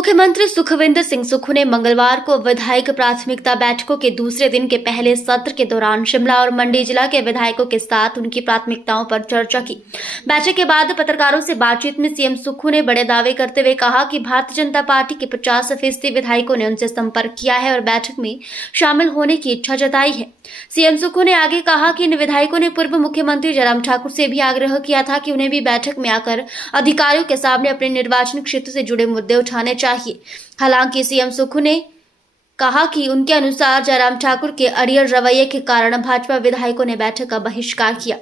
मुख्यमंत्री सुखविंदर सिंह सुक्खू ने मंगलवार को विधायक प्राथमिकता बैठकों के दूसरे दिन के पहले सत्र के दौरान शिमला और मंडी जिला के विधायकों के साथ उनकी प्राथमिकताओं पर चर्चा की। बैठक के बाद पत्रकारों से बातचीत में सीएम सुक्खू ने बड़े दावे करते हुए कहा कि भारतीय जनता पार्टी के 50% विधायकों ने उनसे संपर्क किया है और बैठक में शामिल होने की इच्छा जताई है। सीएम सुक्खू ने आगे कहा कि इन विधायकों ने पूर्व मुख्यमंत्री जयराम ठाकुर से भी आग्रह किया था कि उन्हें भी बैठक में आकर अधिकारियों के सामने अपने निर्वाचन क्षेत्र से जुड़े मुद्दे उठाने चाहिए। हालांकि सीएम सुक्खू ने कहा कि उनके अनुसार जयराम ठाकुर के अड़ियल रवैये के कारण भाजपा विधायकों ने बैठक का बहिष्कार किया।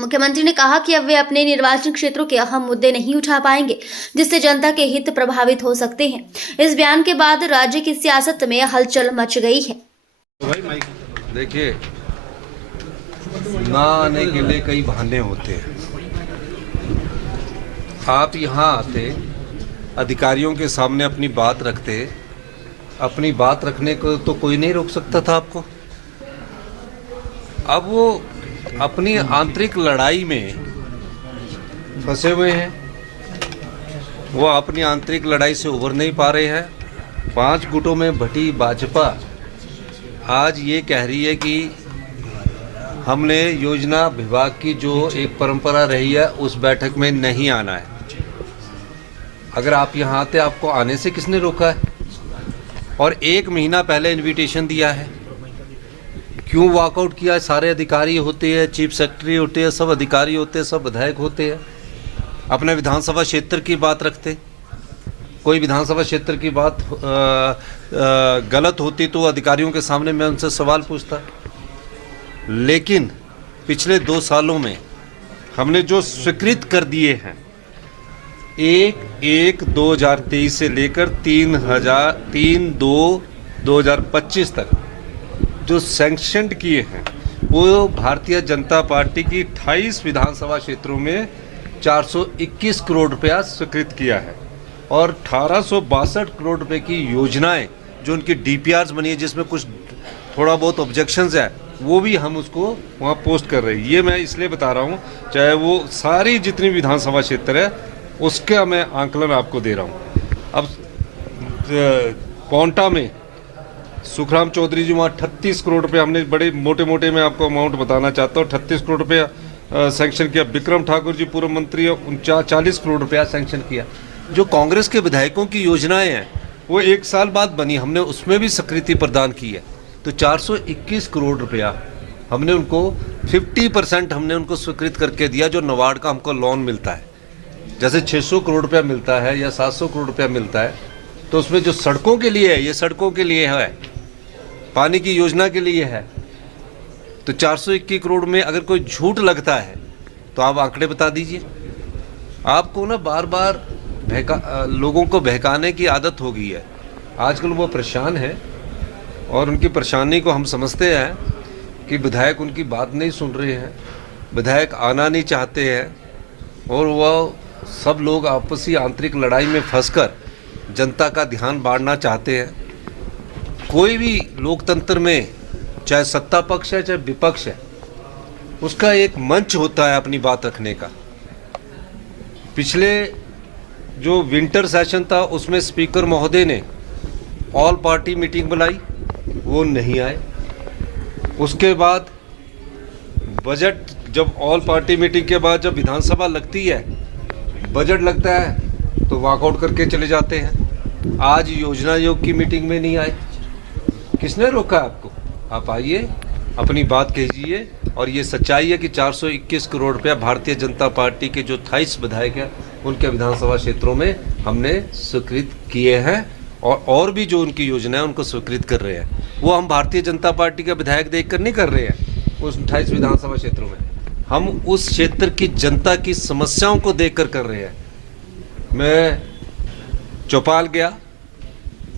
मुख्यमंत्री ने कहा कि अब वे अपने निर्वाचन क्षेत्रों के अहम मुद्दे नहीं उठा पाएंगे, जिससे जनता के हित प्रभावित हो सकते हैं। इस बयान के बाद राज्य की सियासत में हलचल मच गई है। देखिए, ना आने के लिए कई बहाने होते हैं। आप यहाँ आते, अधिकारियों के सामने अपनी बात रखते, अपनी बात रखने को तो कोई नहीं रोक सकता था आपको। अब वो अपनी आंतरिक लड़ाई में फंसे हुए हैं, वो अपनी आंतरिक लड़ाई से उभर नहीं पा रहे हैं। 5 गुटों में बटी भाजपा आज ये कह रही है कि हमने योजना विभाग की जो एक परंपरा रही है उस बैठक में नहीं आना है। अगर आप यहाँ आते, आपको आने से किसने रोका है? और 1 महीना पहले इनविटेशन दिया है, क्यों वॉकआउट किया? सारे अधिकारी होते हैं, चीफ सेक्रेटरी होते हैं, सब अधिकारी होते हैं, सब विधायक होते हैं, अपने विधानसभा क्षेत्र की बात रखते। कोई विधानसभा क्षेत्र की बात गलत होती तो अधिकारियों के सामने मैं उनसे सवाल पूछता। लेकिन पिछले 2 सालों में हमने जो स्वीकृत कर दिए हैं, 1/1/2023 से लेकर 3/2/2025 तक जो सैंक्शन किए हैं, वो भारतीय जनता पार्टी की 28 विधानसभा क्षेत्रों में 421 करोड़ रुपया स्वीकृत किया है और 1862 करोड़ रुपए की योजनाएं जो उनकी डीपीआरस बनी है, जिसमें कुछ थोड़ा बहुत ऑब्जेक्शंस है, वो भी हम उसको वहाँ पोस्ट कर रहे हैं। ये मैं इसलिए बता रहा हूँ, चाहे वो सारी जितनी विधानसभा क्षेत्र है उसका मैं आंकलन आपको दे रहा हूँ। अब पौंटा में सुखराम चौधरी जी, वहाँ 38 करोड़ रुपए हमने, बड़े मोटे मोटे मैं आपको अमाउंट बताना चाहता हूँ, 38 करोड़ रुपया सैंक्शन किया। विक्रम ठाकुर जी पूर्व मंत्री, 40 करोड़ रुपया सैंक्शन किया। जो कांग्रेस के विधायकों की योजनाएं हैं वो 1 साल बाद बनी, हमने उसमें भी स्वीकृति प्रदान की है। तो 421 करोड़ रुपया हमने उनको 50% हमने उनको स्वीकृत करके दिया। जो नबार्ड का हमको लोन मिलता है, जैसे 600 करोड़ रुपया मिलता है या 700 करोड़ रुपया मिलता है, तो उसमें जो सड़कों के लिए है, ये सड़कों के लिए है, पानी की योजना के लिए है। तो 421 करोड़ में अगर कोई झूठ लगता है तो आप आंकड़े बता दीजिए। आपको ना बार बार लोगों को बहकाने की आदत हो गई है। आजकल वो परेशान है और उनकी परेशानी को हम समझते हैं कि विधायक उनकी बात नहीं सुन रहे हैं, विधायक आना नहीं चाहते हैं और वह सब लोग आपसी आंतरिक लड़ाई में फंसकर जनता का ध्यान बांटना चाहते हैं। कोई भी लोकतंत्र में, चाहे सत्ता पक्ष है चाहे विपक्ष है, उसका एक मंच होता है अपनी बात रखने का। पिछले जो विंटर सेशन था उसमें स्पीकर महोदय ने ऑल पार्टी मीटिंग बुलाई, वो नहीं आए। उसके बाद बजट, जब ऑल पार्टी मीटिंग के बाद जब विधानसभा लगती है, बजट लगता है तो वॉकआउट करके चले जाते हैं। आज योजना आयोग की मीटिंग में नहीं आए। किसने रोका आपको? आप आइए, अपनी बात कीजिए। और ये सच्चाई है कि 421 करोड़ रुपया भारतीय जनता पार्टी के जो 28 विधायक हैं उनके विधानसभा क्षेत्रों में हमने स्वीकृत किए हैं और भी जो उनकी योजना है उनको स्वीकृत कर रहे हैं। वो हम भारतीय जनता पार्टी का विधायक देखकर नहीं कर रहे हैं उस 28 विधानसभा क्षेत्रों में, हम उस क्षेत्र की जनता की समस्याओं को देखकर कर रहे हैं। मैं चौपाल गया,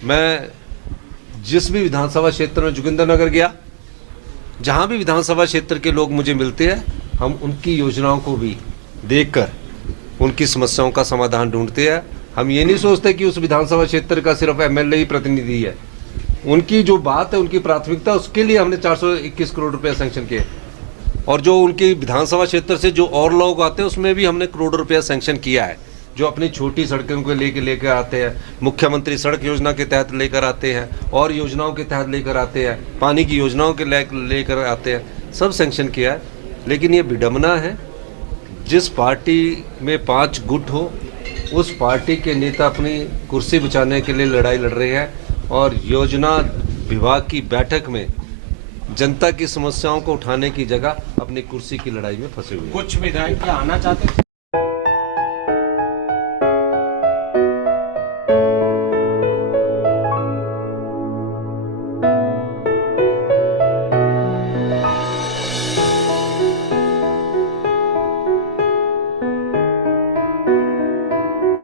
मैं जिस भी विधानसभा क्षेत्र में, जोगिंद्रनगर गया, जहाँ भी विधानसभा क्षेत्र के लोग मुझे मिलते हैं, हम उनकी योजनाओं को भी देखकर उनकी समस्याओं का समाधान ढूंढते हैं। हम ये नहीं सोचते कि उस विधानसभा क्षेत्र का सिर्फ एमएलए ही प्रतिनिधि है। उनकी जो बात है, उनकी प्राथमिकता, उसके लिए हमने 421 करोड़ रुपया सैंक्शन किए। और जो उनकी विधानसभा क्षेत्र से जो और लोग आते हैं उसमें भी हमने करोड़ों रुपया सैंक्शन किया है। जो अपनी छोटी सड़कों को लेकर आते हैं, मुख्यमंत्री सड़क योजना के तहत लेकर आते हैं और योजनाओं के तहत लेकर आते हैं, पानी की योजनाओं के लेकर आते हैं, सब सैंक्शन किया है। लेकिन ये विडम्बना है, जिस पार्टी में 5 गुट हो उस पार्टी के नेता अपनी कुर्सी बचाने के लिए लड़ाई लड़ रहे हैं और योजना विभाग की बैठक में जनता की समस्याओं को उठाने की जगह अपनी कुर्सी की लड़ाई में फंसे हुए हैं। कुछ विधायक क्या आना चाहते थे?